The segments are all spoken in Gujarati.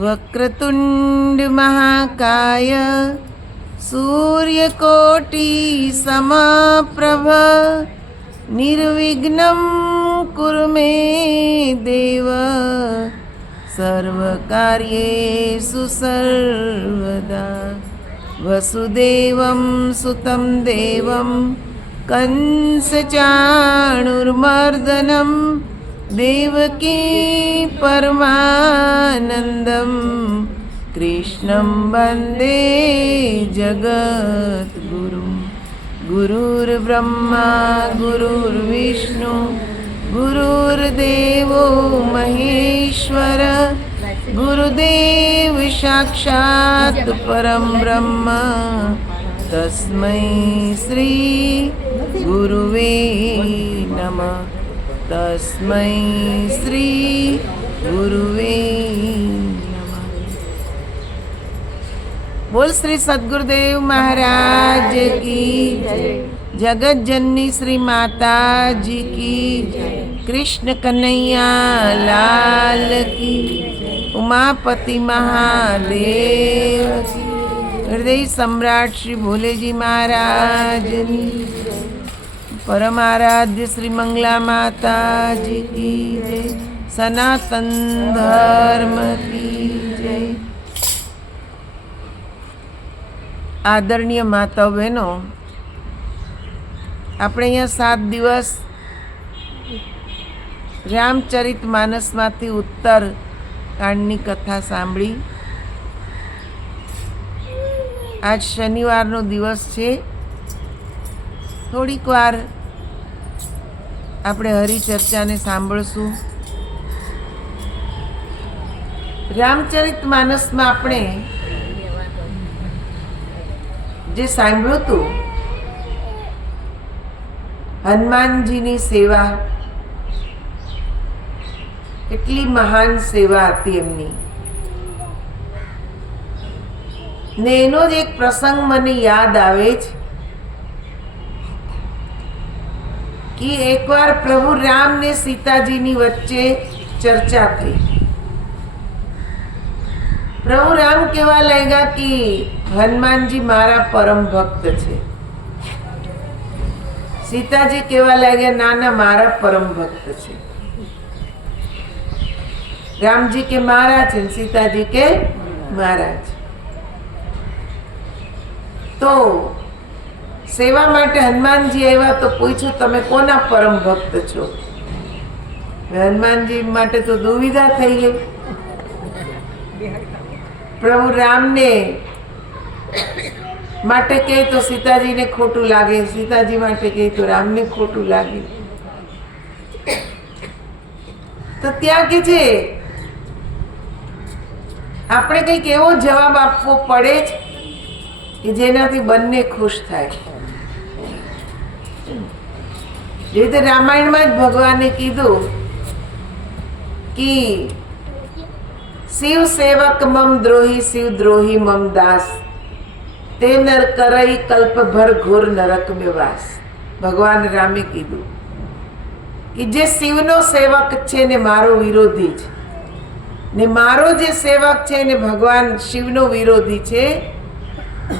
વક્રતુંડ મહાકાય સૂર્યકોટિ સમપ્રભ નિર્વિઘ્નમ કુરુ મે દેવ સર્વકાર્યેષુ સર્વદા. વસુદેવં સુતં દેવં કંસચાણુર્મર્દનમ દેવકી પરમાનંદમ કૃષ્ણં વંદે જગદ્ગુરું. ગુરુર્બ્રહ્મા ગુરુર્વિષ્ણુ ગુરુર્દેવો મહેશ્વર ગુરુદેવ સાક્ષાત પરમ બ્રહ્મ તસ્મૈ શ્રી ગુરુવે નમઃ. તસ્મૈ શ્રી ગુરુવે નમઃ. બોલ શ્રી સદગુરુદેવ મહારાજ કી જય. જગતજનની શ્રી માતાજી કી જય. કૃષ્ણ કનૈયા લાલ કી. ઉમાપતિ મહાદેવ કી. હૃદય સમ્રાટ શ્રી ભોલેજી મહારાજની. પરમ આરાધ્ય શ્રી મંગલા માતાજી કી જય. સનાતન ધર્મ કી જય. આદરણીય માતા બહેનો, આપણે અહીંયા 7 દિવસ રામચરિત માનસમાંથી ઉત્તર કાંડની કથા સાંભળી. આજ શનિવારનો દિવસ છે. થોડીક વાર આપણે હરિચર્ચાને સાંભળશું. રામચરિત માનસમાં આપણે જે સાંભળ્યું હતું, હનુમાનજીની સેવા, કેટલી મહાન સેવા હતી એમની. ને એનો જ એક પ્રસંગ મને યાદ આવે છે કે એકવાર પ્રભુ રામ ને સીતાજીની વચ્ચે ચર્ચા થઈ. પ્રભુ રામ કહેવા લાગ્યા કે હનુમાનજી મારા પરમ ભક્ત છે. સીતાજી કહેવા લાગ્યા ના ના મારા પરમ ભક્ત છે. રામજી કે મારા છે, સીતાજી કે મારા છે. તો સેવા માટે હનુમાનજી આવ્યા તો પૂછ્યું તમે કોના પરમ ભક્ત છો? હનુમાનજી માટે તો દુવિધા થઈ ગઈ. પ્રભુ રામને માટે કહે તો સીતાજીને ખોટું લાગે, સીતાજી માટે કહે તો રામને ખોટું લાગે. તો ત્યાં કે છે આપણે કંઈક એવો જવાબ આપવો પડે જ કે જેનાથી બંને ખુશ થાય. જે રીતે રામાયણમાં જ ભગવાને કીધું કે શિવ સેવક મમ દ્રોહી શિવ દ્રોહી મમ દાસ તે નર કરઈ કલ્પ ભર ઘોર નરક में વાસ. ભગવાન રામે કીધું કે જે શિવનો સેવક છે ને મારો વિરોધી છે, ને મારો જે સેવક છે ને ભગવાન શિવનો વિરોધી છે,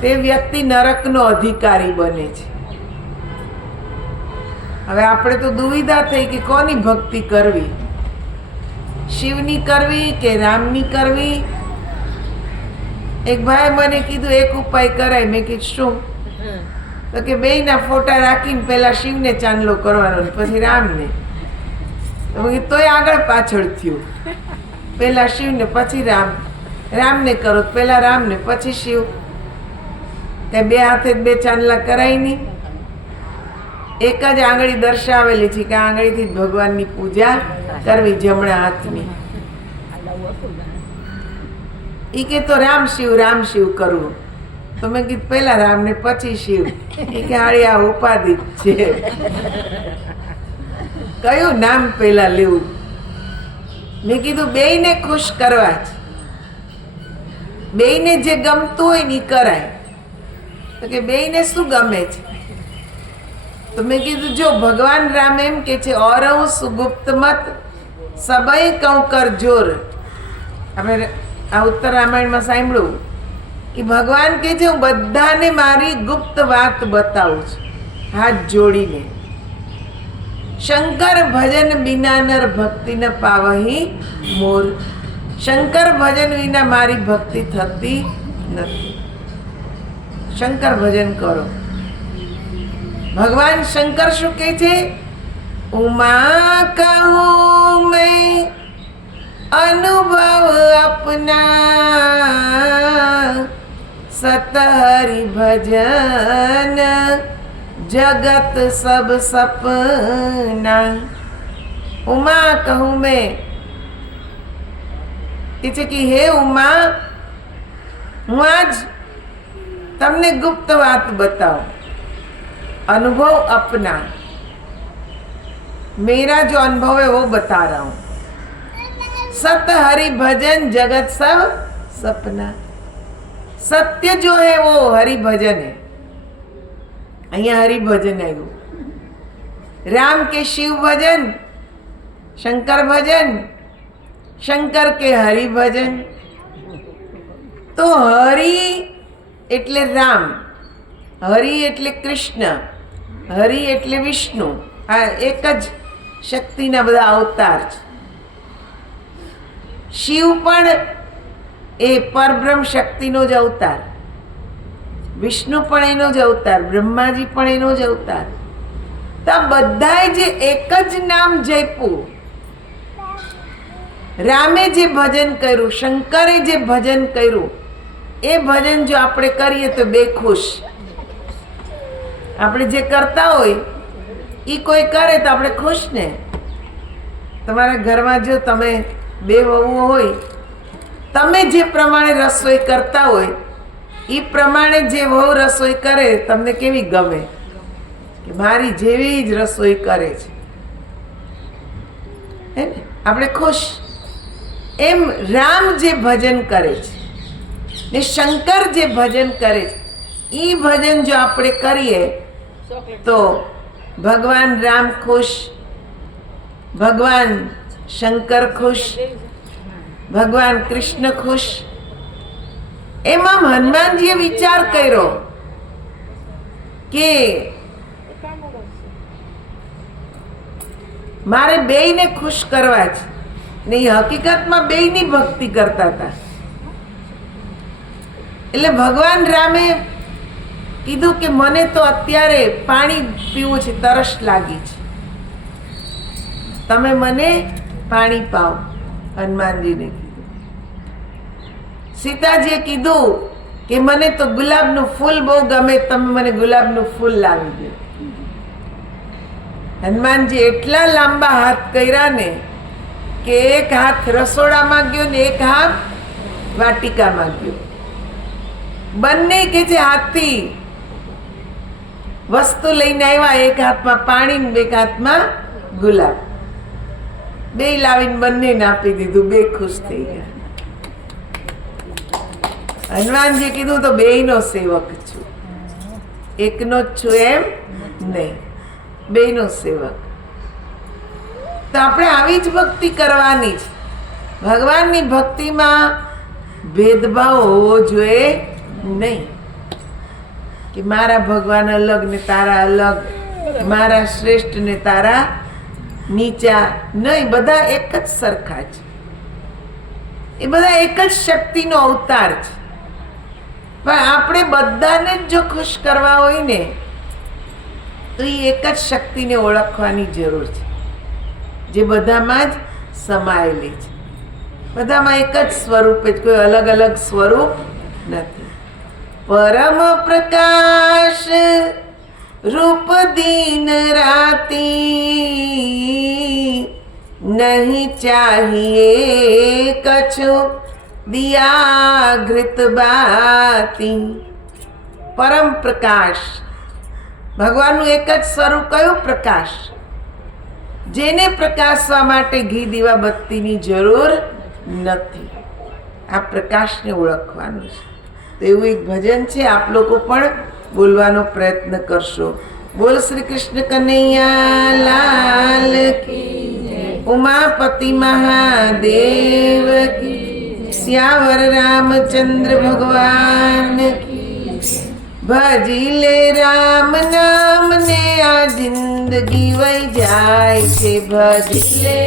તે વ્યક્તિ નરકનો અધિકારી બને છે. હવે આપણે તો દુવિધા થઈ કે કોની ભક્તિ કરવી, શિવની કરવી કે રામની કરવી. એક ભાઈ મને કીધું એક ઉપાય કરાય. મેં કીધું શું? તો કે બેયના ફોટા રાખીને પહેલા શિવને ચાંદલો કરવાનો પછી રામને. તો મેં કીધું તોય આગળ પાછળ થયું. પહેલા શિવને પછી રામ, રામને કરો પહેલા રામને પછી શિવ. કઈ બે હાથે બે ચાંદલા કરાય નહીં. એક જ આંગળી દર્શાવેલી છે કે આ આંગળીથી જ ભગવાનની પૂજા કરવી, જમણા હાથની. ઈ કે તો રામ શિવ કરવું. તો મેં કીધું પહેલા રામ ને પછી શિવ. એ કે હાળી આ ઉપાધિ જ છે, કયું નામ પહેલા લેવું? મેં કીધું બેયને ખુશ કરવા જ, બેયને જે ગમતું હોય ને ઈ કરાય. તો કે બેયને શું ગમે છે? તો મેં કીધું જો ભગવાન રામ એમ કે છે ઓરવ સુગુપ્ત મત સબઈ કંકર જોર. આપણે આ ઉત્તર રામાયણમાં સાંભળ્યું કે ભગવાન કે છે હું બધાને મારી ગુપ્ત વાત બતાવું છું હાથ જોડીને. શંકર ભજન બિના નર ભક્તિ ન પાવહી મોર. શંકર ભજન વિના મારી ભક્તિ થતી નથી. શંકર ભજન કરો. ભગવાન શંકર શું કહે છે? ઉમા કહું મેં અનુભવ अपना सत हरि भजन जगत सब सपना. उमा कहूँ मैं कि हे उमा હું આજ તમને ગુપ્ત વાત बताओ. अनुभव अपना, मेरा जो अनुभव है वो बता रहा हूं. सत हरि भजन जगत सब सपना. सत्य जो है वो हरि भजन है. અહીંયા हरि भजन आयु. राम के शिव भजन, शंकर भजन, शंकर के हरि भजन. तो हरि એટલે રામ, હરિ એટલે કૃષ્ણ, હરિ એટલે વિષ્ણુ. આ એક જ શક્તિના બધા અવતાર છે. શિવ પણ એ પરબ્રહ્મ શક્તિનો જ અવતાર, વિષ્ણુ પણ એનો જ અવતાર, બ્રહ્માજી પણ એનો જ અવતાર. તો આ બધાએ જે એક જ નામ જપ્યું, રામે જે ભજન કર્યું, શંકરે જે ભજન કર્યું, એ ભજન જો આપણે કરીએ તો બે ખુશ. આપણે જે કરતા હોય એ કોઈ કરે તો આપણે ખુશ ને. તમારા ઘરમાં જો તમે બે વહુઓ હોય, તમે જે પ્રમાણે રસોઈ કરતા હોય એ પ્રમાણે જે વહુ રસોઈ કરે તમને કેવી ગમે કે મારી જેવી જ રસોઈ કરે છે, હે ને? આપણે ખુશ. એમ રામ જે ભજન કરે છે ને શંકર જે ભજન કરે છે, એ ભજન જો આપણે કરીએ તો ભગવાન રામ ખુશ, ભગવાન શંકર ખુશ, ભગવાન કૃષ્ણ ખુશ. એમાં હનુમાનજીએ વિચાર કર્યો કે મારે બેયને ખુશ કરવા છે ને એ હકીકતમાં બેયની ભક્તિ કરતા હતા. એટલે ભગવાન રામે કીધું કે મને તો અત્યારે પાણી પીવું છે, તરસ લાગી છે, તમે મને પાણી પાઓ. હનુમાનજીને કીધું. સીતાજીએ કીધું કે મને તો ગુલાબનું ફૂલ બહુ ગમે, તમે મને ગુલાબનું ફૂલ લાવી દો. હનુમાનજી એટલા લાંબા હાથ કર્યા ને કે એક હાથ રસોડામાં ગયો ને એક હાથ વાટિકામાં ગયો. બંને કે જે હાથથી વસ્તુ લઈને આવ્યા, એક હાથમાં પાણી ને એક હાથમાં ગુલાબ, બે લાવીને બંનેને આપી દીધું. બે ખુશ થઈ ગયા. હનુમાનજી કીધું તો બેયનો સેવક છું, એકનો જ છું એમ નહીં, બેયનો સેવક. તો આપણે આવી જ ભક્તિ કરવાની છે. ભગવાનની ભક્તિમાં ભેદભાવ હોવો જોઈએ નહીં કે મારા ભગવાન અલગ ને તારા અલગ, મારા શ્રેષ્ઠ ને તારા નીચા. નહીં, બધા એક જ સરખા છે. એ બધા એક જ શક્તિનો અવતાર છે. પણ આપણે બધાને જ જો ખુશ કરવા હોય ને તો એ એક જ શક્તિને ઓળખવાની જરૂર છે જે બધામાં જ સમાયેલી છે. બધામાં એક જ સ્વરૂપ છે, કોઈ અલગ અલગ સ્વરૂપ નથી. પરમ પ્રકાશ रूप दिन राती नहीं चाहिए कछु दिया घृत बाती। परम प्रकाश ભગવાનનું એક જ સ્વરૂપ કયું? પ્રકાશ. જેને પ્રકાશવા માટે ઘી દીવા બત્તીની જરૂર નથી. આ પ્રકાશને ઓળખવાનું છે. તો એવું એક ભજન છે, આપ લોકો પણ બોલવાનો પ્રયત્ન કરશો. बोल श्री कृष्ण कन्हैया लाल की, उमापति महादेव की, सियावर रामचंद्र भगवान की। भजिले राम नाम ने आ जिंदगी वही जाय छे। भजिले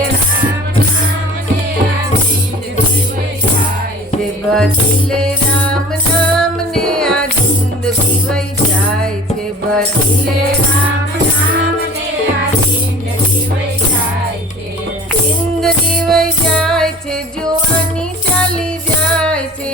भजिले राम नाम ने आ जिंदगी वही जाय छे। भजिले राम नाम ने आ जिंदगी वही जाय छे। जिंदगी वही जाय छे, जुवानी चाली जाय छे।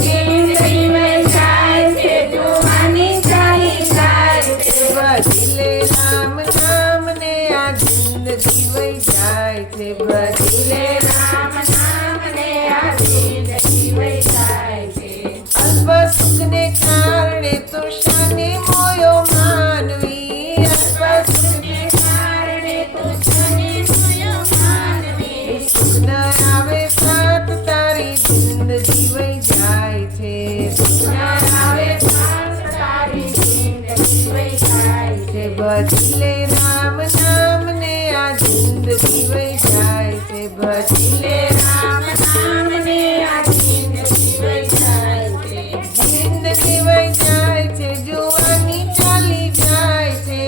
जिंदगी वही जाय छे, जुवानी चाली जाय छे। भजिले राम नाम ने आ जिंदगी वही जाय छे। भजिले राम नाम ने आ जिंदगी वही जाय छे। अल्प सुख ने कारणे तो शाने मोयो मानवी। अल्प सुख ने कारणे तो शाने मोयो मानवी। सुख न आवे साथ तारी जिंदगी वही जाय छे। सुख न आवे साथ तारी जिंदगी वही जाय छे। भजिले राम नाम ने आ जिंदगी वही जाय छे। भजिले राम नाम ने आ जिंदगी वही जाय छे। जिंदगी वही जाय छे, जुवानी चाली जाय छे।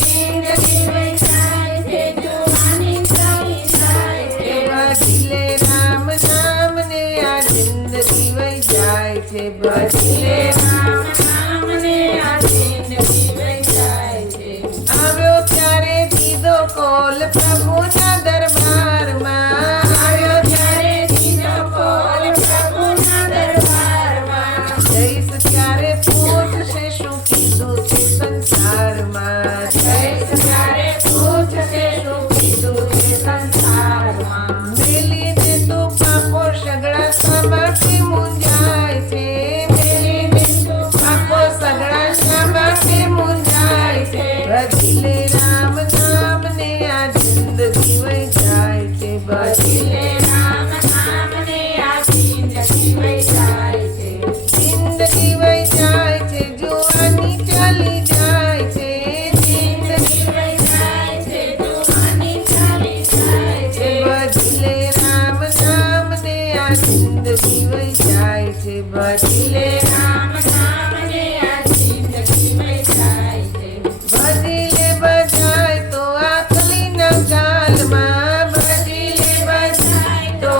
जिंदगी वही जाय छे, जुवानी चाली जाय छे। भजिले राम नाम ने आ जिंदगी वही जाय छे। भजिले राम नाम ने आ जिंदगी वही जाय छे। આવ્યો ત્યારે દીધો કોલ પ્રભુના દરબારમાં। આવ્યો ત્યારે દીધો કોલ પ્રભુના દરબારમાં। જઈશ ત્યારે પૂછશે શું કીધું છે સંસારમાં। જઈશ ત્યારે પૂછશે શું કીધું છે સંસારમાં। મેલી દે તું પાપો સગળા શા માટે મૂંઝાય છે। મેલી દે તું પાપો સગળા શા માટે મૂંઝાય છે। ભજીલે રામ નામ ને આ જિંદગી વહી જાય છે। ભજીલે રામ નામ ને આ જિંદગી વહી જાય છે। જિંદગી વહી જાય છે, જુવાની ચાલી જાય છે। જિંદગી વહી જાય છે, જુવાની ચાલી જાય છે। ભજીલે રામ નામ ને આ જિંદગી વહી જાય છે। ભજીલે રામ નામ ને આ જિંદગી વહી જાય છે। ભજીલે બજાય તો આકલીના ગાલમાં। ભજીલે બજાય તો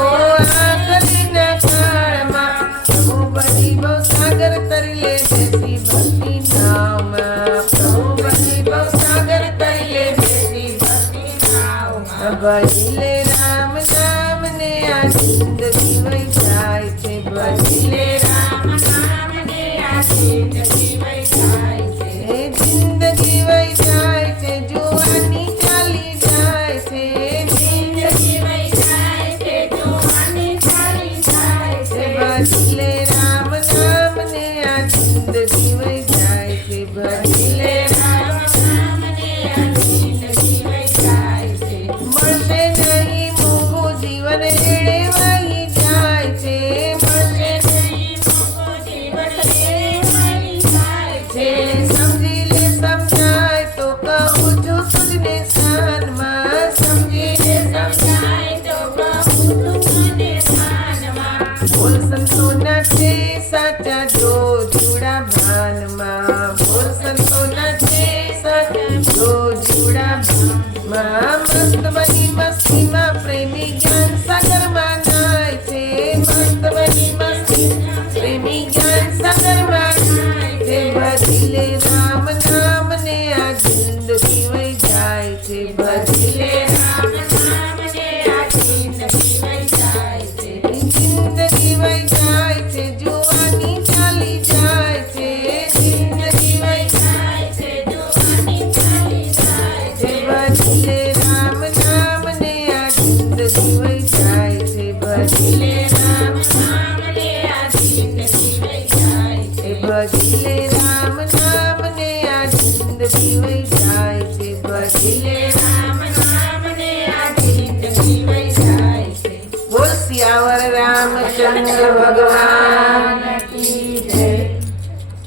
આકલીના ગાળમાં। પ્રભુ બની બહુ સાગર તરી લે બેસી ભક્તિ નાવમાં। પ્રભુ બની બહુ સાગર તરી લે બેસી ભક્તિ નાવમાં। ભજીલે રામ નામ ને આ જિંદગી વહી જાય છે। ભજીલે રામ નામ ને આ જિંદગી વહી જાય છે। એ જિંદગી વહી જાય છે, જુવાની ચાલી જાય છે। જિંદગી વહી જાય છે, જુવાની ચાલી જાય છે। ભજીલે રામ નામ ને આ જિંદગી વહી જાય છે। ભજીલે રામ નામ ને આ જિંદગી વહી જાય છે। મળશે નહીં મોંઘું જીવન એળે વહી જાય છે। મળશે નહીં મોંઘું જીવન એળે વહી જાય છે। સમજી લે સમજાય તો કહું છું તુજને શાનમાં। સમજી લે સમજાય તો કહું છું તુજને શાનમાં। બોલ સંતોના છે સાચા જો જુડા ભાનમાં। બોલ સંતોના છે સાચા જો જુડા ભાનમાં। મસ્ત બની મસ્તીમાં પ્રેમી જ્ઞાન સાગરમાં નાય છે। મસ્ત બની મસ્તીમાં પ્રેમી જ્ઞાન સાગરમાં નાય છે। ભજીલે રામ નામ ને આ જિંદગી વહી જાય છે। ભજીલે રામ નામ ને આ જિંદગી વહી જાય છે। જિંદગી વહી જાય છે, જુવાની ચાલી જાય છે। જિંદગી વહી જાય છે, જુવાની ચાલી જાય છે। ભજીલે રામ નામ ને આ જિંદગી વહી જાય છે। ભજીલે રામ નામ ને આ જિંદગી વહી જાય છે। ભજીલે રામ નામ ને આ જિંદગી વહી જાય છે। ભજીલે રામ નામ ને આ જિંદગી વહી જાય છે। બોલ સિયાવર રામચંદ્ર ભગવાન की जय।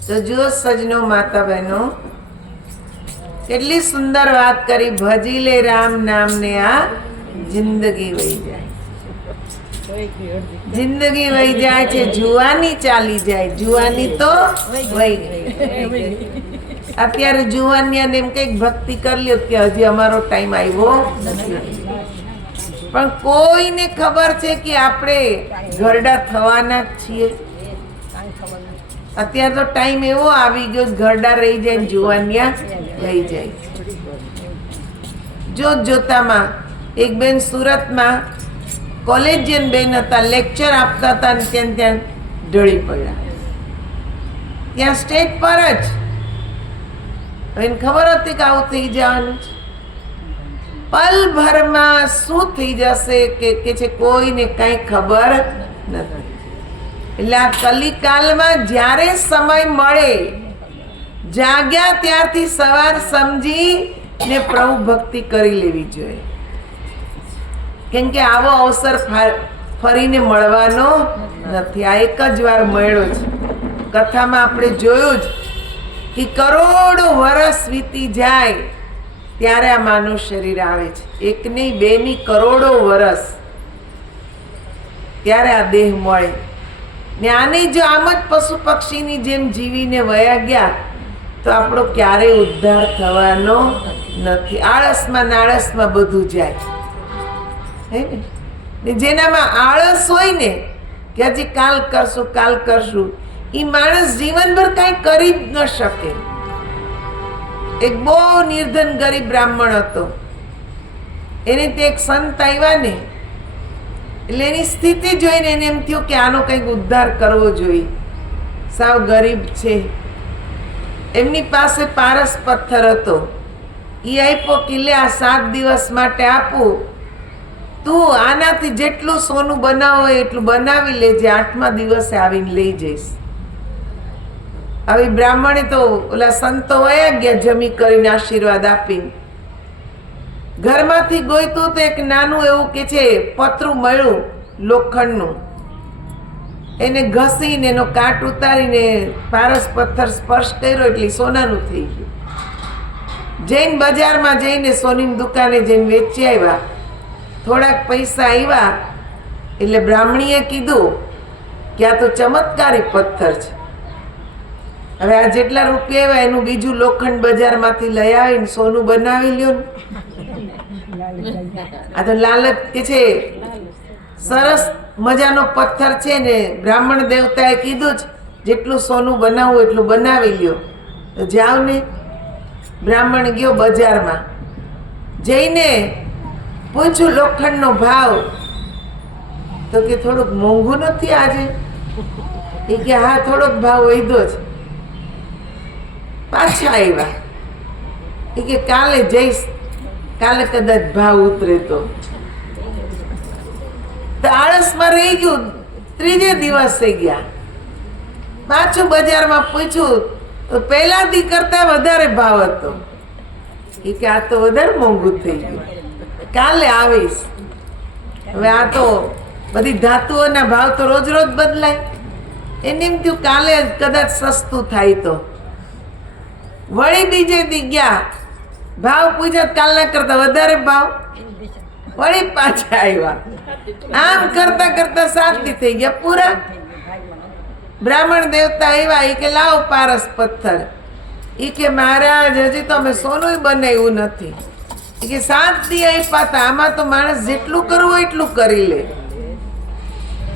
तो जो सजनों माता बहनों, કેટલી સુંદર વાત કરી, ભજી લે રામ નામ ને આ જિંદગી વહી જાય. જિંદગી વહી જાય છે, જુવાની ચાલી જાય, જુવાની તો વહી ગઈ. અત્યારે જુવાનિયાને એમ કઈક ભક્તિ કરી લ્યો કે હજી અમારો ટાઈમ આવ્યો નથી, પણ કોઈને ખબર છે કે આપણે ઘરડા થવાના જ છીએ? અત્યારે તો ટાઈમ એવો આવી ગયો, ઘરડા રહી જાય ને જુવાનિયા રહી જાય. જોતામાં એક બેન સુરતમાં કોલેજિયન બેન હતા, લેક્ચર આપતા હતા ને ત્યાં ઢળી પડ્યા, ત્યાં સ્ટેજ પર જ. એને ખબર હતી કે આવું થઈ જવાનું છે, પલ ભરમાં શું થઈ જશે કે છે કોઈને કઈ ખબર નથી. એટલે આ કલિકાલમાં જ્યારે સમય મળે, જાગ્યા ત્યારથી સવાર સમજી ને પ્રભુ ભક્તિ કરી લેવી જોઈએ, કેમ કે આવો અવસર ફરીને મળવાનો નથી. આ એક જ વાર મળ્યો છે. કથામાં આપણે જોયું જ કે કરોડો વર્ષ વીતી જાય ત્યારે આ માનવ શરીર આવે છે. એક નહીં, બે નહીં, કરોડો વર્ષ ત્યારે આ દેહ મળે. ને આને જો આમ જ પશુ પક્ષીની જેમ જીવીને વયા ગયા તો આપણો ક્યારેય ઉદ્ધાર થવાનો નથી. આળસમાં નાળસમાં બધું જાય. હે ને જેનામાં આળસ હોય ને કે હજી કાલ કરશું, એ માણસ જીવનભર કાંઈ કરી જ ન શકે. એક બહુ નિર્ધન ગરીબ બ્રાહ્મણ હતો, એને તે એક સંત આવ્યા ને, એટલે એની સ્થિતિ જોઈને એને એમ થયું કે આનો કંઈક ઉદ્ધાર કરવો જોઈએ. સાવ ગરીબ છે, એમની પાસે પારસ પથ્થર હતો, એ આપ્યો કે લે આ 7 દિવસ માટે આપું, તું આનાથી જેટલું સોનું બનાવો એટલું બનાવી લેજે, 8મા દિવસે આવીને લઈ જઈશ. હવે બ્રાહ્મણે તો ઓલા સંતો વયા ગયા જમી કરીને આશીર્વાદ આપીને. ઘરમાંથી ગોઈતું તો એક નાનું એવું કે છે પતરું મળ્યું લોખંડનું, એને ઘસીને એનો કાટ ઉતારીને પારસ પથ્થર સ્પર્શ કર્યો એટલે સોનાનું થઈ ગયું. જૈન બજારમાં જઈને સોનીની દુકાને જઈને વેચી આવ્યા. થોડાક પૈસા આવ્યા એટલે બ્રાહ્મણીએ કીધું કે આ તો ચમત્કારી પથ્થર છે, હવે આ જેટલા રૂપિયા આવ્યા એનું બીજું લોખંડ બજારમાંથી લઈ આવીને સોનું બનાવી લ્યો ને. આ તો લાલચ કે છે, સરસ મજાનો પથ્થર છે ને બ્રાહ્મણ દેવતાએ કીધું જ જેટલું સોનું બનાવવું એટલું બનાવી લ્યો. તો જાવ ને. બ્રાહ્મણ ગયો બજારમાં, જઈને પૂછ્યું લોખંડનો ભાવ, તો કે થોડુંક મોંઘું નથી આજે? એ કે હા થોડોક ભાવ વધ્યો છે. પાછા આવ્યા, એ કે કાલે જઈશ, કાલે કદાચ ભાવ ઉતરે તો. આળસમાં રહી ગયું. 3જે દિવસે ગયા, પાછું બજારમાં પૂછ્યું તો પહેલા દી કરતા વધારે ભાવ હતો. એ કે આ તો વધારે મોંઘું થઈ ગયું, કાલે આવીશ. હવે આ તો બધી ધાતુઓના ભાવ તો રોજ રોજ બદલાય, એને એમ થયું કાલે કદાચ સસ્તું થાય તો. વળી બીજે દી ગયા, ભાવ પૂછ્યા કાલના કરતા વધારે ભાવ, વળી પાછા આવ્યા. આમ કરતા કરતા 7 દી થઈ ગયા પૂરા. બ્રાહ્મણ દેવતા આવ્યા, એ કે લાવો પારસ પથ્થર. એ કે મહારાજ હજી તો અમે સોનું બનાવ્યું નથી. એ કે 7 દી આપ્યા હતા, આમાં તો માણસ જેટલું કરવું એટલું કરી લે,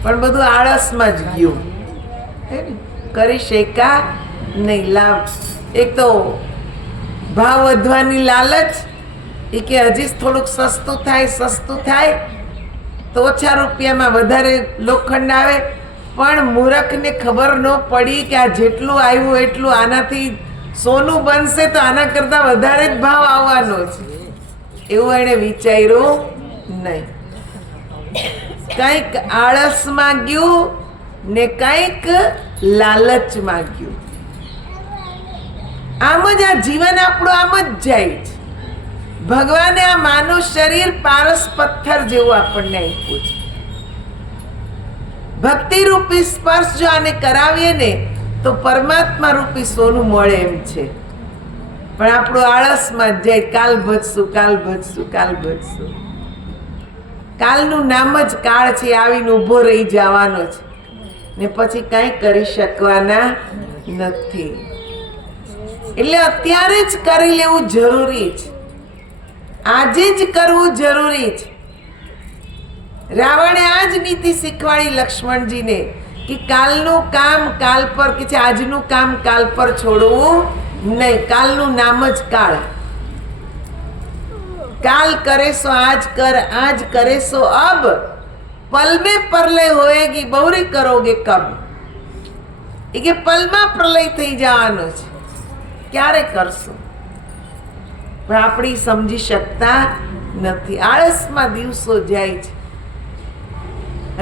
પણ બધું આળસમાં જ ગયું, કરી શક્યા નહીં. લાભ એક તો ભાવ વધવાની લાલચ, એ કે હજી થોડુંક સસ્તું થાય તો ઓછા રૂપિયામાં વધારે લોખંડ આવે. પણ મૂર્ખને ખબર ન પડી કે આ જેટલું આવ્યું એટલું આનાથી સોનું બનશે તો આના કરતા વધારે જ ભાવ આવવાનો છે, એવું એણે વિચાર્યું નહીં. કંઈક આળસમાં ગયું ને કંઈક લાલચમાં ગયું. આમ જ આ જીવન આપણું આમ જ જાય છે. ભગવાને આ માનવ શરીર પારસ પથ્થર જેવું આપણને આપ્યું છે. ભક્તિ રૂપી સ્પર્શ જો આને કરાવીએ ને તો પરમાત્મા રૂપી સોનું મળે એમ છે. પણ આપણું આળસમાં જ જાય, કાલ ભજશું, કાલ ભજશું, કાલ ભજશું. કાલનું નામ જ કાળ છે, આવીને ઊભો રહી જવાનો છે ને પછી કાંઈ કરી શકવાના નથી. એટલે અત્યારે જ કરી લેવું જરૂરી છે, આજે જ કરવું જરૂરી છે. રાવણે આ જ નીતિ શીખવાડી લક્ષ્મણજીને કે કાલનું કામ કાલ પર, કે છે આજનું કામ કાલ પર છોડવું નહીં. કાલનું નામ જ કાળ. काल करे सो आज करे सो अब, पल में प्रलय होएगी, बहुरी करोगे कब. એ કે પલમાં પ્રલય થઈ જવાનો છે, ક્યારે કરશો? પણ આપણી સમજી શકતા નથી, આળસમાં દિવસો જાય છે.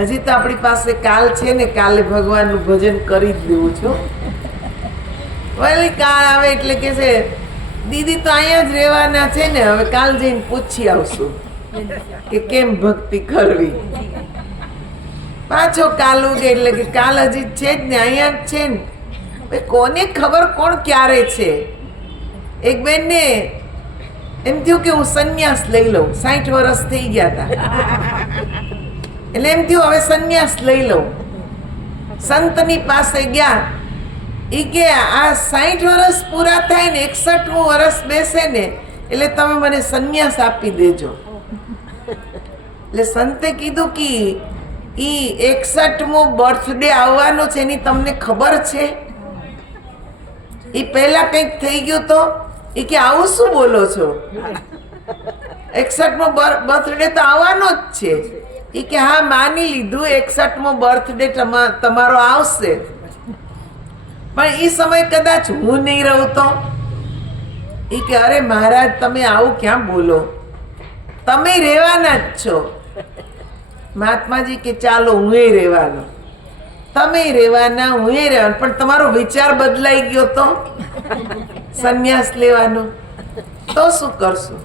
હજી તો આપણી પાસે કાલ છે ને, કાલે ભગવાનનું ભજન કરી જ દેવું છું. વળી કાળ આવે એટલે કે છે દીદી તો અહીંયા જ રહેવાના છે ને, હવે કાલ જઈને પૂછી આવશું કે કેમ ભક્તિ કરવી. પાછો કાલ ઉગે એટલે કે કાલ હજી છે જ ને, અહીંયા જ છે ને. કોને ખબર કોણ ક્યારે છે. એક બેનને એમ થયું કે હું સંન્યાસ લઈ લઉં, 60 વર્ષ થઈ ગયા હતા એટલે એમ થયું હવે સંન્યાસ લઈ લઉં. સંતની પાસે ગયા, એ કે આ 60 વર્ષ પૂરા થાય ને 61મું વર્ષ બેસે ને એટલે તમે મને સંન્યાસ આપી દેજો. એટલે સંતે કીધું કે ઈ 61મો બર્થડે આવવાનો છે એની તમને ખબર છે? એ પહેલા કંઈક થઈ ગયું તો? એ કે આવું શું બોલો છો, 61મો બર્થડે તો આવવાનો જ છે. એ કે હા માની લીધું 61મો બર્થડે તમારો આવશે, પણ એ સમય કદાચ હું નહીં રહું તો? એ કે અરે મહારાજ તમે આવું ક્યાં બોલો, તમે રહેવાના જ છો. મહાત્માજી કે ચાલો હું રહેવાનો, તમે રહેવાના, હું રહેવાનું, પણ તમારો વિચાર બદલાઈ ગયો તો સંન્યાસ લેવાનો તો શું કરશું?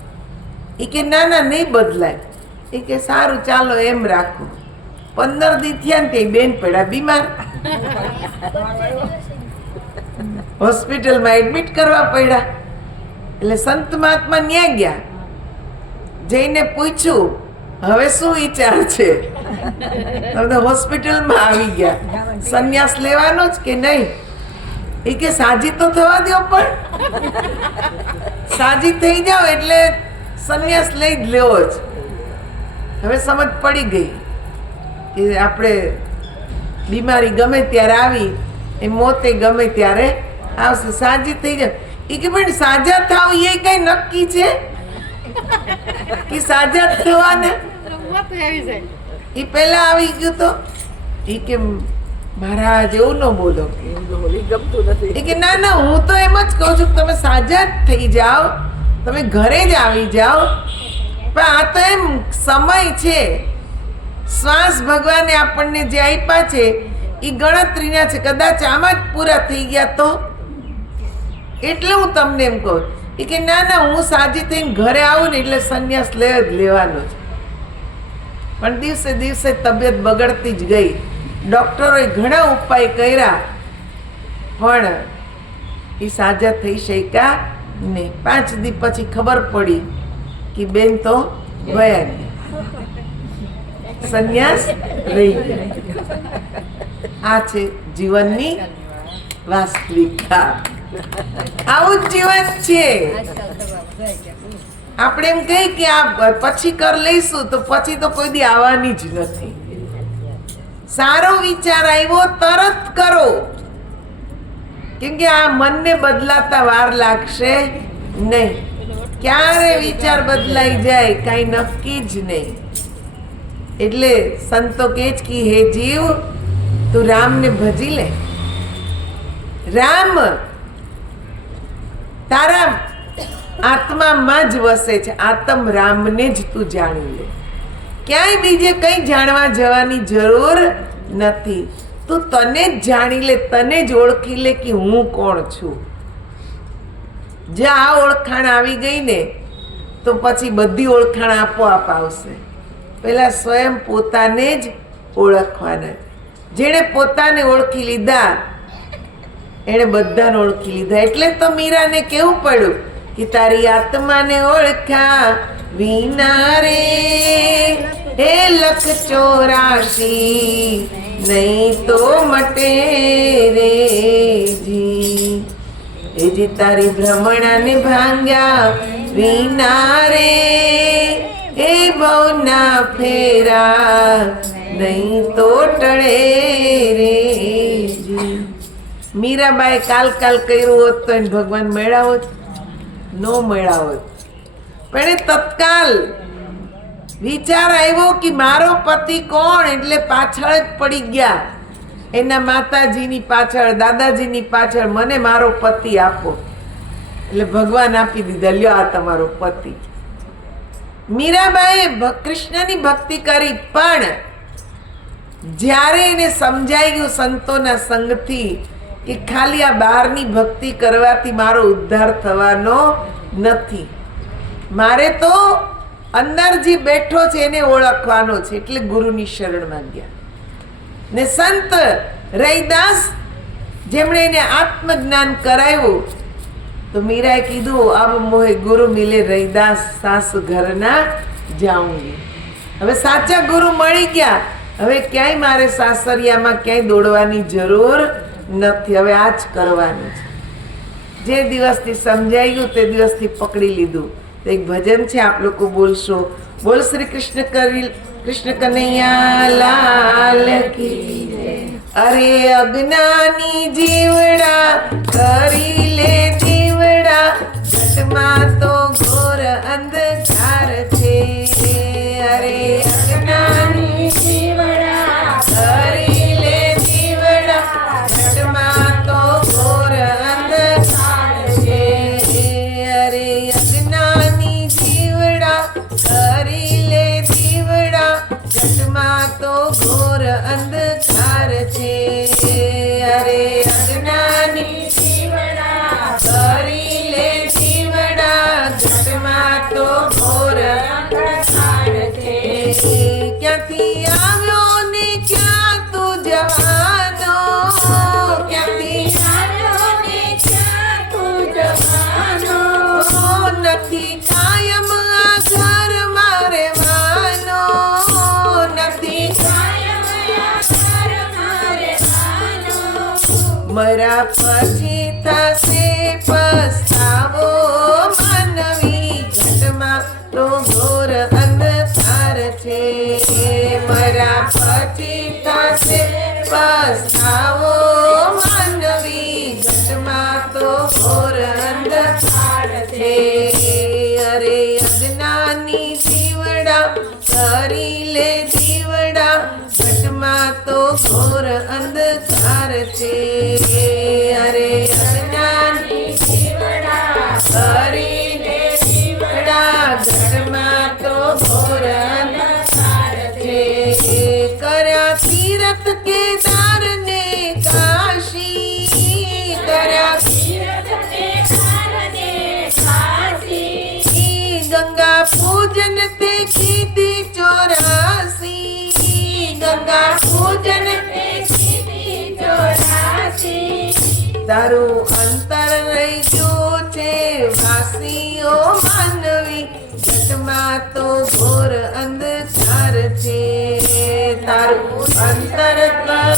એ કે ના ના નહીં બદલાય. એ કે સારું ચાલો એમ રાખો. 15 દી થયા ને તે બેન પડ્યા બીમાર, હોસ્પિટલમાં એડમિટ કરવા પડ્યા. એટલે સંત મહાત્મા ન્યા ગયા, જઈને પૂછ્યું હવે શું વિચાર છે? તમે હોસ્પિટલમાં આવી ગયા, સંન્યાસ લેવાનો જ કે નહીં? એ કે સાજી તો થવા દો, પણ સાજી થઈ જાઓ એટલે સંન્યાસ લઈ જ લેવો જ. હવે સમજ પડી ગઈ કે આપણે બીમારી ગમે ત્યારે આવી એ મોતે ગમે ત્યારે આવશે, સાજી થઈ જાય. એ કે પણ સાજા થાવ એ કઈ નક્કી છે કે સાજા થવાને? એ પહેલા આવી ગયું તો એ કે મહારાજ એવું ન બોલો. એ કે ના ના હું તો એમ જ કહું છું તમે સાજા જ થઈ જાઓ, તમે ઘરે જ આવી જાઓ. પણ આ તો એમ સમય છે, શ્વાસ ભગવાને આપણને જે આપ્યા છે એ ગણતરીના છે, કદાચ આમાં જ પૂરા થઈ ગયા તો? એટલે હું તમને એમ કહું. એ કે ના ના હું સાજી થઈને ઘરે આવું ને એટલે સંન્યાસ લેવાનો છે. પણ દિવસે દિવસે તબિયત બગડતી જ ગઈ. ડૉક્ટરોએ ઘણા ઉપાય કર્યા પણ એ સાજા થઈ શક્યા નહીં. 5 દી પછી ખબર પડી કે બેન તો વયા ગયા, સંન્યાસ રહી ગયા. આ છે જીવનની વાસ્તવિકતા. આવું જ જીવન છે. આપણે એમ કહી કે આ પછી કર લઈશું તો પછી તો કોઈ દી આવવાની જ નથી. સારો વિચાર આવ્યો તરત કરો, કેમ કે આ મનને બદલાતા વાર લાગશે નહીં. ક્યારે વિચાર બદલાઈ જાય કાંઈ નક્કી જ નહીં. એટલે સંતો કહે છે કે હે જીવ તું રામને ભજી લે. રામ તારા આત્મામાં જ વસે છે. આત્મ રામને જ તું જાણી લે. ક્યાંય બીજે કંઈ જાણવા જવાની જરૂર નથી. તું તને જ જાણી લે, તને જ ઓળખી લે કે હું કોણ છું. જે આ ઓળખાણ આવી ગઈ ને તો પછી બધી ઓળખાણ આપોઆપ આવશે. પહેલા સ્વયં પોતાને જ ઓળખવાના. જેણે પોતાને ઓળખી લીધા એણે બધાને ઓળખી લીધા. એટલે તો મીરાને કેવું પડ્યું કે તારી આત્માને ઓળખ્યા વિના રે હે લખ 84 નહીં તો મટે રે જી એ જી તારી ભ્રમણાને ભાંગ્યા વિના રે એ ભવના ફેરા નહીં તો ટળે રે જી મીરાબાઈ કાલ કર્યું હોત તો એને ભગવાન મળ્યા હોત નો મળ્યા હોત પણ એ તત્કાલ વિચાર આવ્યો કે મારો પતિ કોણ એટલે પાછળ જ પડી ગયા એના માતાજીની પાછળ દાદાજીની પાછળ મને મારો પતિ આપો એટલે ભગવાન આપી દીધા લ્યો આ તમારો પતિ મીરાબાઈએ કૃષ્ણની ભક્તિ કરી પણ જ્યારે એને સમજાઈ ગયું સંતોના સંગથી કે ખાલી આ બહારની ભક્તિ કરવાથી મારો ઉદ્ધાર થવાનો નથી મારે તો અંદર જે બેઠો છે એને ઓળખવાનો છે એટલે ગુરુની શરણમાં ગયા ને સંત રૈદાસ જેમણે એને આત્મજ્ઞાન કરાવ્યું તો મીરાએ કીધું અબ મોહે ગુરુ મિલે રૈદાસ સાસ ઘરના જાઉંગી હવે સાચા ગુરુ મળી ગયા હવે ક્યાંય મારે સાસરિયામાં ક્યાંય દોડવાની જરૂર નથી હવે આ જ કરવાનું છે જે દિવસથી સમજાઈ ગયું તે દિવસથી પકડી લીધું તો એક ભજન છે આપ લોકો બોલશો બોલ શ્રી કૃષ્ણ કનૈયા લાલ કી જય અરે અજ્ઞાની જીવડા કરી લે દીવડા ઘટમાં તો ઘોર અંધકાર છે અરે અજ્ઞાની જીવડા કરી લે દીવડા ઘટમાં તો ઘોર અંધકાર છે અરે અજ્ઞાની જીવડા કરી લે દીવડા ઘટમાં તો ઘોર અંધકાર છે અરે અજ્ઞાની જીવડા કરી લે દીવડા ઘટમાં તો ઘોર અંધકાર છે ક્યાંથી આવ્યો ને ક્યાં તું જવાનો ક્યાંથી આવ્યો ને ક્યાં તું જવાનો નથી કાયમ આ ઘર મારે વાનો નથી કાયમ આ ઘર મારે વાનો મરા પછી થશે પસ્તાવો માનવી ઘટમાં તો ઘોર અંધકાર છે મરા પછી થશે પસ્તાવો માનવી ઘટમાં તો ઘોર અંધકાર છે અરે અજ્ઞાની જીવડા કરી લે દીવડા ઘટમાં તો ઘોર અંધકાર છે અરે અજ્ઞાની જીવડા કરી લે દીવડા ઘટમાં તો ઘોર અંધકાર છે કર્યા તીરથ કેદાર ને કાશી કર્યા તીરથ કેદાર ને કાશી ગંગા પૂજન તે કીધી 84 ગંગા પૂજન તે કીધી 84 તારું અંતર રહી ગયું છે વાસીઓ માનવી ઘટમાં તો ઘોર અંધકાર છે તારું અંતર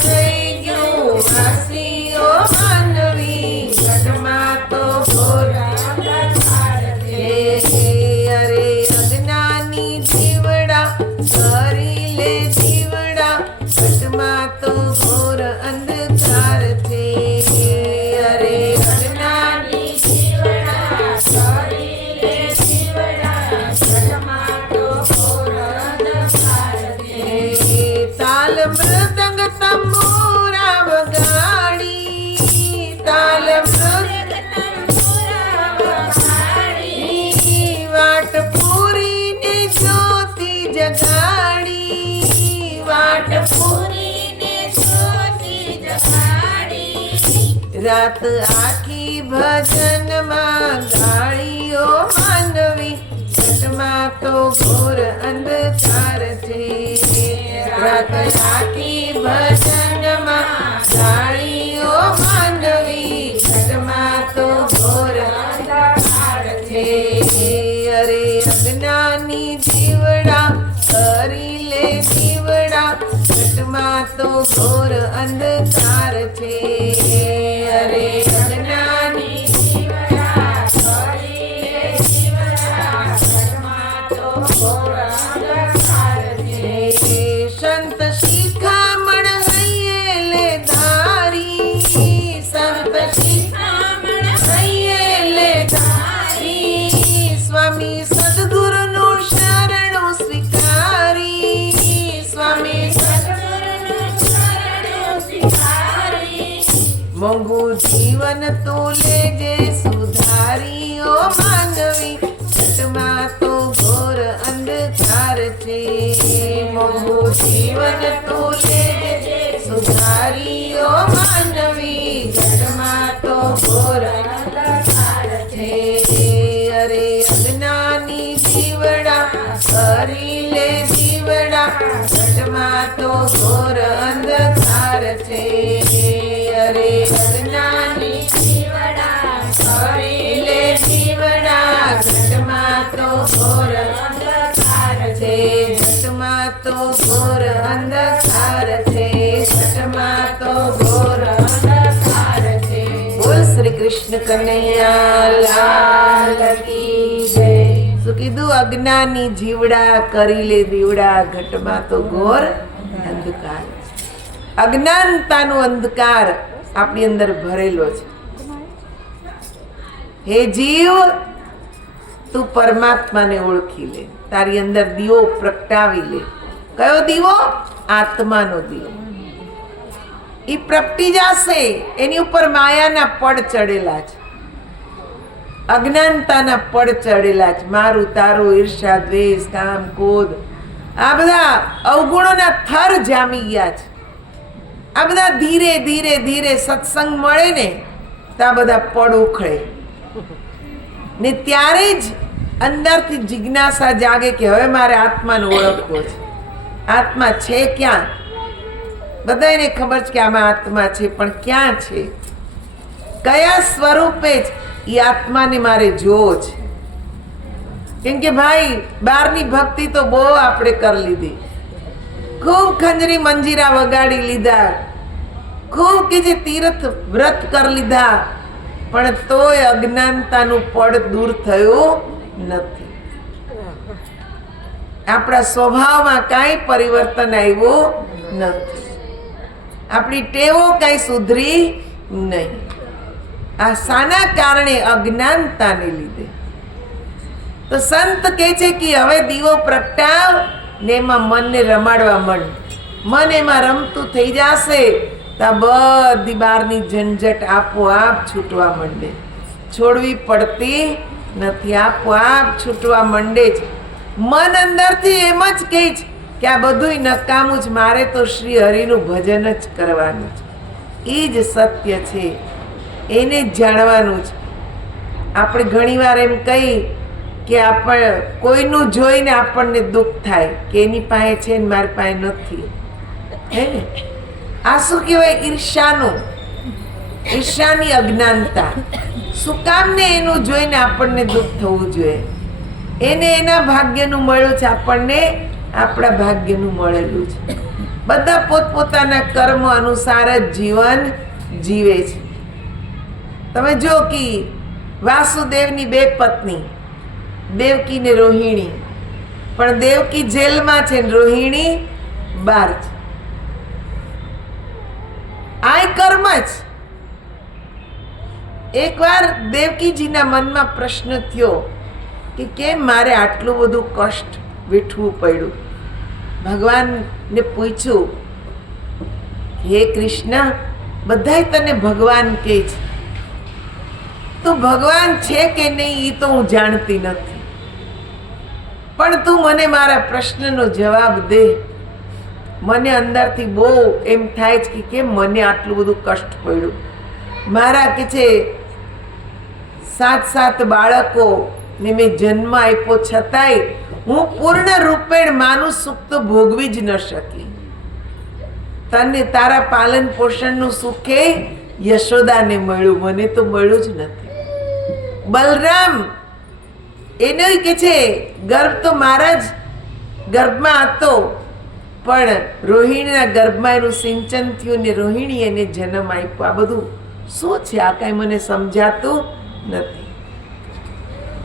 રહી ગયું વાસીઓ માનવી ઘટમાં તો ઘોર અંધકાર છે અરે અજ્ઞાની જીવડા કરી લે જીવડા ઘટમાં તો ઘોર અંધકાર છે અરે અજ્ઞાની જીવડા કરી લે જીવડા ઘટમાં તો ઘોર અંધકાર છે તાલ મૃદંગ તંબુરા વગાડી તાલ મૃદંગ તંબુરા વગાડી વાટ પૂરીને જ્યોતિ જગાડી વાટ પૂરીને જ્યોતિ જગાડી રાત આખી ભજનમાં ગાળીઓ માનવી ઘટમાં તો ઘોર અંધકાર છે રાત આખી ભજનમાં ગાળીઓ માનવી ઘટમાં તો ઘોર અંધકાર છે ઘટમાં તો ઘોર અંધકાર છે. અરે અજ્ઞાની જીવડા કરીને જીવડા, ઘટમાં તો ઘોર અંધકાર છે. સંત શિખામણ હૈયે લે ધારી, સંત શિખામણ હૈયે લે ધારી, સ્વામી સદગુરુનું શરણું સ્વીકારી, સ્વામી સદગુરુનું શરણું સ્વીકારી, મોંઘું જીવન તો લેજે સુધારી. ઓ માનવી ઘટમાં તો ઘોર અંધકાર છે. મોંઘું જીવન તો લેજે સુધારી. ઓ માનવી ઘટમાં તો ઘોર અંધકાર છે. અરે અજ્ઞાની જીવડા કરી લે જીવડા, ઘટમાં તો ઘોર અંધકાર છે. અરે અજ્ઞાની જીવડા કરી લે જીવડા, ઘટમાં તો ઘોર અંધકાર છે. ઘટમાં તો ઘોર અંધકાર છે. ઘટમાં તો ઘોર અંધકાર છે. બોલ શ્રી કૃષ્ણ કનૈયા લાલ કી જય. શું કીધું? અજ્ઞાની જીવડા કરી લે દીવડા, ઘટમાં તો ઘોર અંધકાર. અજ્ઞાનતાનો અંધકાર આપણી અંદર ભરેલો છે. હે જીવ, તું પરમાત્માને ઓળખી લે, તારી અંદર દીવો પ્રગટાવી લે. કયો દીવો? આત્માનો દીવો. ઈ પ્રગટી જશે. એની ઉપર માયાના પડ ચડેલા છે, અજ્ઞાનતાના પડ ચડેલા છે. મારું તારું, ઈર્ષા, દ્વેષ, કામ, ક્રોધ, આ બધા અવગુણોના થર જામી ગયા છે. આ બધા ધીરે ધીરે ધીરે સત્સંગ મળે ને તો આ બધા પડ ઉખડે ને ત્યારે જ અંદરથી જિજ્ઞાસા જાગે કે હવે મારે આત્માને ઓળખવો છે. આત્મા છે ક્યાં? બધાને ખબર છે કે આમાં આત્મા છે, પણ ક્યાં છે? કયા સ્વરૂપે જ એ આત્માને મારે જોવો છે? કેમ કે ભાઈ બહારની ભક્તિ તો બહુ આપણે કરી લીધી, ખૂબ ખંજરી મંજીરા વગાડી લીધા, ખૂબ કે જે તીર્થ વ્રત કરી લીધા, પણ તોય અજ્ઞાનતાનું પડ દૂર થયું નથી. આપણા સ્વભાવમાં કાંઈ પરિવર્તન આવ્યું નથી. આપણી ટેવો કાંઈ સુધરી નહીં. આ શાના કારણે? અજ્ઞાનતાને લીધે. તો સંત કહે છે કે હવે દીવો પ્રગટાવ ને એમાં મનને રમાડવા માંડ. મન એમાં રમતું થઈ જશે તો બધી બહારની ઝંઝટ આપોઆપ છૂટવા માંડે. છોડવી પડતી નથી, આપોઆપ છૂટવા માંડે જ. મન અંદરથી એમ જ કહે છે કે આ બધું નકામું જ, મારે તો શ્રી હરિનું ભજન જ કરવાનું છે. એ જ સત્ય છે, એને જ જાણવાનું છે. આપણે ઘણીવાર એમ કહી કે આપણે કોઈનું જોઈને આપણને દુઃખ થાય કે એની પાસે છે ને મારી પાસે નથી, હે ને? આ શું કહેવાય? ઈર્ષાનું, ઈર્ષાની અજ્ઞાનતા. શું કામ ને એનું જોઈને આપણને દુઃખ થવું જોઈએ? એને એના ભાગ્યનું મળ્યું છે, આપણને આપણા ભાગ્યનું મળેલું છે. બધા પોતપોતાના કર્મ અનુસાર જ જીવન જીવે છે. તમે જો કે વાસુદેવની બે પત્ની, દેવકી ને રોહિણી, પણ દેવકી જેલમાં છે ને રોહિણી બહાર છે. આ કર્મ જ. એકવાર દેવકીજીના મનમાં પ્રશ્ન થયો કે કેમ મારે આટલું બધું કષ્ટ વેઠવું પડ્યું. ભગવાનને પૂછ્યું, હે કૃષ્ણ, બધાય તને ભગવાન કહે છે, તો ભગવાન છે કે નહીં એ તો હું જાણતી નથી, પણ તું મને મારા પ્રશ્નનો જવાબ દે. મને અંદરથી બહુ એમ થાય છે કે કેમ મને આટલું બધું કષ્ટ પડ્યું. મારા કે છે 7 બાળકો ને મેં જન્મ આપ્યો, છતાંય હું પૂર્ણ રૂપેણ માનું સુખ તો ભોગવી જ ન શકી. તને તારા પાલન પોષણનું સુખે યશોદાને મળ્યું, મને તો મળ્યું જ નથી. બલરામ એને કે છે ગર્ભ તો મારા જ ગર્ભમાં હતો, પણ રોહિણીના ગર્ભમાં એનું સિંચન થયું ને રોહિણી એને જન્મ આપ્યો. આ બધું શું છે? આ કાંઈ મને સમજાતું નથી.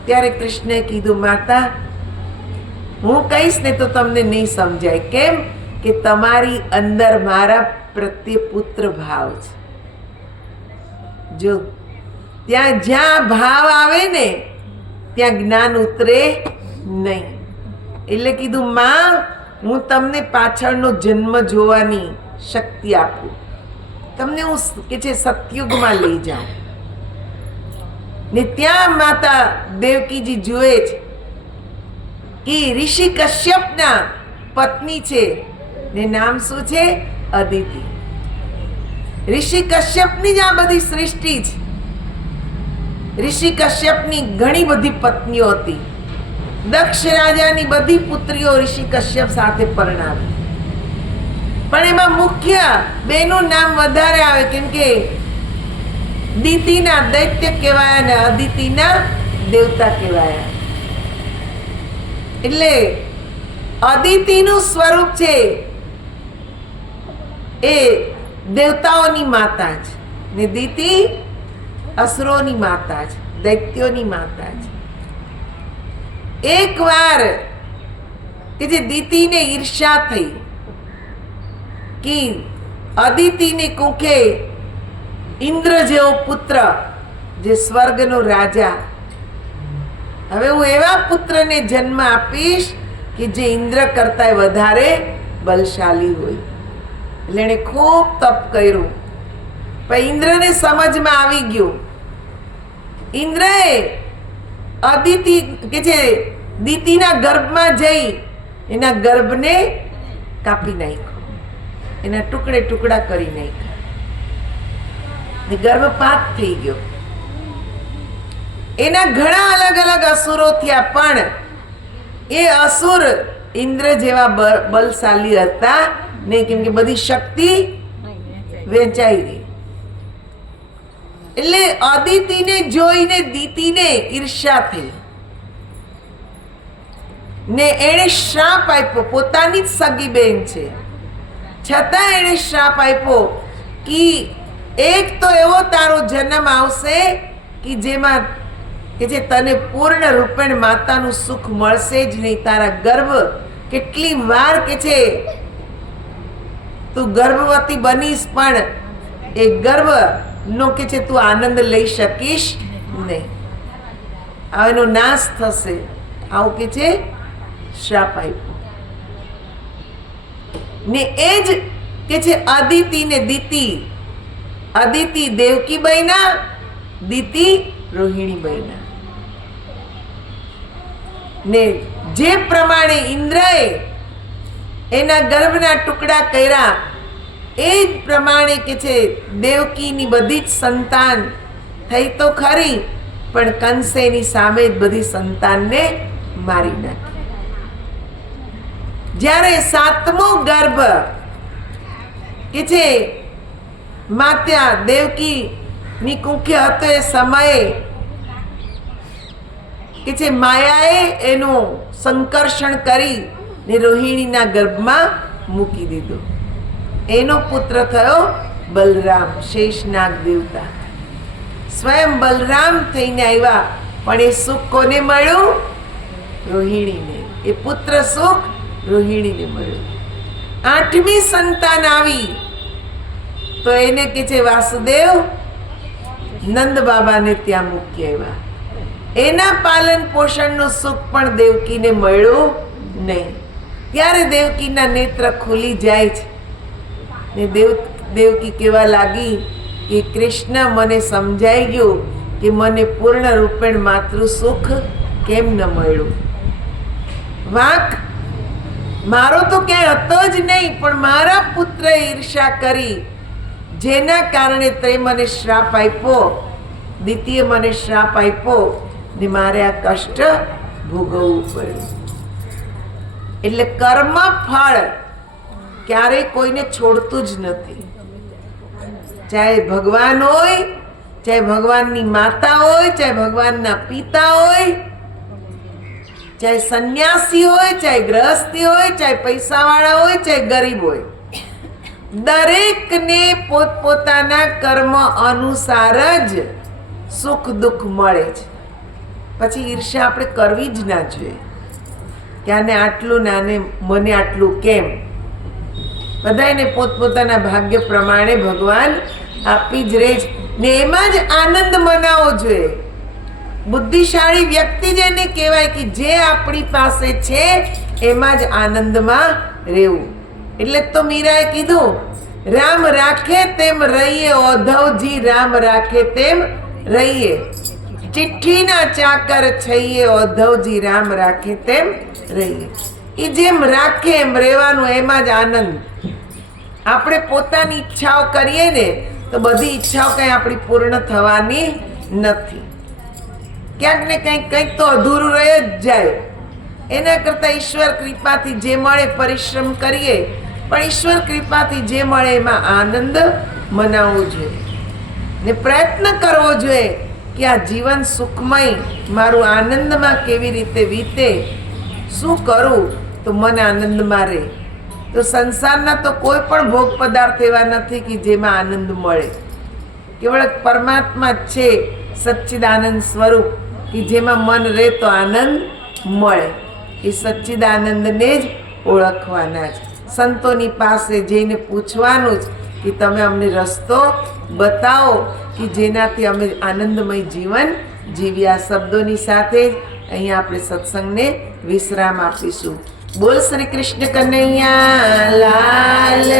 ત્યારે કૃષ્ણએ કીધું, માતા હું કહીશ ને તો તમને નહીં સમજાય. કેમ કે તમારી અંદર મારા પ્રત્યે પુત્ર ભાવ છે. જો ત્યાં જ્યાં ભાવ આવે ને ત્યાં જ્ઞાન ઉતરે નહીં. એટલે કીધું, માં હું તમને પાછળનો જન્મ જોવાની શક્તિ આપું, તમને હું કે છે સતયુગમાં લઈ જાઉં. ને ત્યાં માતા દેવકીજી જુએ છે કે ઋષિ કશ્યપના પત્ની છે ને નામ શું છે? અદિતિ. ઋષિ કશ્યપની જ આ બધી સૃષ્ટિ છે. ઋષિ કશ્યપની ઘણી બધી પત્નીઓ હતી. દક્ષ રાજાની બધી પુત્રીઓ ઋષિ કશ્યપ સાથે પરણાવી, પણ એમાં મુખ્ય બેનું નામ વધારે આવે, કેમ કે દિતિના દૈત્ય કહેવાયા ને અદિતિના દેવતા કહેવાયા. એટલે અદિતિનું સ્વરૂપ છે એ દેવતાઓની માતા છે ને દિતિ અસુરોની માતા છે, દૈત્યોની માતા છે. એકવાર કે જે દિતિને ઈર્ષ્યા થઈ કે અદિતિને કુખે ઇન્દ્ર જેવો પુત્ર, જે સ્વર્ગનો રાજા, હવે હું એવા પુત્રને જન્મ આપીશ કે જે ઇન્દ્ર કરતા વધારે બલશાલી હોય. એટલે એણે ખૂબ તપ કર્યું, પણ ઇન્દ્રને સમજમાં આવી ગયું. ઇન્દ્રએ અદિતિ કે છે દિતિના ગર્ભમાં જઈ એના ગર્ભને કાપી નાખ્યો, એના ટુકડે ટુકડા કરી નાખ્યા, ગર્ભપાત થઈ ગયો. એના ઘણા અલગ અલગ અસુરો થયા, પણ એ અસુર ઇન્દ્ર જેવા બલશાલી હતા નહીં, કેમ કે બધી શક્તિ વેચાઈ ગઈ. એટલે અદિતિને જોઈને દિતિને ઈર્ષ્યા થઈ ને એણે શ્રાપ આપ્યો. પોતાની જ સગી બેન છે છતાં એણે શ્રાપ આપ્યો કે એક તો એવો તારો જન્મ આવશે કે જેમાં કે જે તને પૂર્ણ રૂપેણ માતાનું સુખ મળશે જ નહીં. તારા ગર્ભ કેટલી વાર કે છે તું ગર્ભવતી બનીશ, પણ એ ગર્ભ નો કે છે તું આનંદ લઈ શકીશ નહીં. એનો નાશ થશે. આવું કે છે શ્રાપ આપ્યો. ને એ જ કે છે અદિતિ ને દિતિ. અદિતિ દેવકી બન્યા, દિતિ રોહિણી બન્યા. ને જે પ્રમાણે ઇન્દ્રએ એના ગર્ભના ટુકડા કર્યા, એ જ પ્રમાણે કે છે દેવકીની બધી જ સંતાન થઈ તો ખરી, પણ કંસેની સામે જ બધી સંતાનને મારી નાખી. જ્યારે સાતમો ગર્ભ કે છે માતા દેવકી ની કુખે હતો, એ સમયે કે છે માયાએ એનું સંકર્ષણ કરી ને રોહિણીના ગર્ભમાં મૂકી દીધો. એનો પુત્ર થયો બલરામ, શેષનાગ દેવતા. સ્વયં બલરામ થઈને આવ્યા, પણ એ સુખ કોને મળ્યું? રોહિણીને. એ પુત્ર સુખ રોહિણીને મળ્યું. આઠમી સંતાન આવી તો એને કે છે વાસુદેવ નંદ બાબાને ત્યાં મૂકી આવ્યા. એના પાલન પોષણનું સુખ પણ દેવકીને મળ્યું નહીં. ત્યારે દેવકીના નેત્ર ખુલી જાય છે ને દેવકી કહેવા લાગી કે કૃષ્ણ, મને સમજાઈ ગયું કે મને પૂર્ણ રૂપેણ માતૃ સુખ કેમ ન મળ્યું. વાંક મારો તો ક્યાંય હતો જ નહીં, પણ મારા પુત્રએ ઈર્ષા કરી, જેના કારણે તે મને શ્રાપ આપ્યો, દિતિએ મને શ્રાપ આપ્યો ને મારે આ કષ્ટ ભોગવવું પડ્યું. એટલે કર્મ ફળ ક્યારેય કોઈને છોડતું જ નથી. ચાહે ભગવાન હોય, ચાહે ભગવાનની માતા હોય, ચાહે ભગવાનના પિતા હોય, ચાહે સંન્યાસી હોય, ચાહે ગ્રહસ્થી હોય, ચાહે પૈસાવાળા હોય, ચાહે ગરીબ હોય, દરેકને પોતપોતાના કર્મ અનુસાર જ સુખ દુઃખ મળે છે. પછી ઈર્ષ્યા આપણે કરવી જ ના જોઈએ કે આને આટલું ને આને મને આટલું કેમ. બધાને પોતપોતાના ભાગ્ય પ્રમાણે ભગવાન આપી જ રહે છે ને એમાં જ આનંદ મનાવવો જોઈએ. બુદ્ધિશાળી વ્યક્તિ જેને કહેવાય કે જે આપણી પાસે છે એમાં જ આનંદમાં રહેવું. એટલે તો મીરાએ કીધું, રામ રાખે તેમ રહીએ ઓધવજી, રામ રાખે તેમ રહીએ, ચિઠ્ઠીના ચાકર છઈએ ઓધવજી, રામ રાખે તેમ રહીએ. એ જેમ રાખે એમ રહેવાનું, એમાં જ આનંદ. આપણે પોતાની ઈચ્છાઓ કરીએ ને તો બધી ઈચ્છાઓ કંઈ આપણી પૂર્ણ થવાની નથી. ક્યાંક ને કંઈક તો અધૂરું રહી જ જાય. એના કરતાં ઈશ્વર કૃપાથી જે મળે પરિશ્રમ કરીએ, પણ ઈશ્વર કૃપાથી જે મળે એમાં આનંદ મનાવવો જોઈએ ને પ્રયત્ન કરવો જોઈએ કે આ જીવન સુખમય મારું આનંદમાં કેવી રીતે વીતે, શું કરું તો મન આનંદમાં રહે. તો સંસારના તો કોઈ પણ ભોગ પદાર્થ એવા નથી કે જેમાં આનંદ મળે. કેવળ પરમાત્મા જ છે સચ્ચિદાનંદ સ્વરૂપ કે જેમાં મન રહે તો આનંદ મળે. એ સચ્ચિદાનંદને જ ઓળખવાના છે. સંતોની પાસે જઈને પૂછવાનું જ કે તમે અમને રસ્તો બતાવો કે જેનાથી અમે આનંદમય જીવન જીવીએ. આ શબ્દોની સાથે જ અહીંયા આપણે સત્સંગને વિશ્રામ આપીશું. બોલ શ્રી કૃષ્ણ કનૈયા લાલ.